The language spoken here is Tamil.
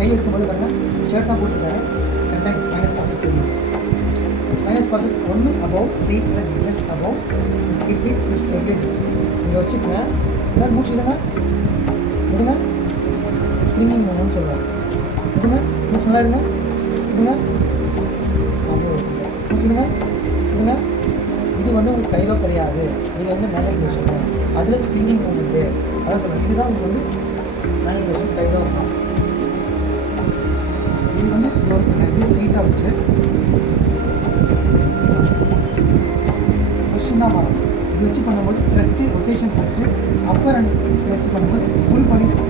கை வைக்கும்போது பாருங்கள் ஷர்ட் தான் போட்டுருக்காரு. கரெக்டாக ஸ்பைனஸ் ப்ராசஸ் தெரியும். ஸ்பைனஸ் ப்ராசஸ் ஒன்று above straight leg just above keep it to stabilise. இங்கே வச்சுக்கங்க சார். மூச்சு இல்லைங்க விடுங்க. ஸ்ப்ரிங்கிங் மூவ்மெண்ட் சொல்லுவோம். விடுங்க. மூச்சு நல்லா எடுங்க. விடுங்க. மூச்சு விடுங்க. விடுங்க. இது வந்து உங்களுக்கு கைரோ கிடையாது. இது வந்து மேனிபுலேஷன். அதில் ஸ்ப்ரிங்கிங் மூவ்மெண்ட்டு அதான் சொல்லுங்கள். இதுதான் உங்களுக்கு வந்து மேனிபுலேஷன் கைரோ இருக்கும். இது வந்து இது ஸ்ட்ரெயிட்டாக வச்சுட்டு கொஸ்டின் தான் மாறும். இது வச்சு பண்ணும்போது thrust rotation first upper and thrust பண்ணும்போது ஃபுல் பண்ணிவிட்டு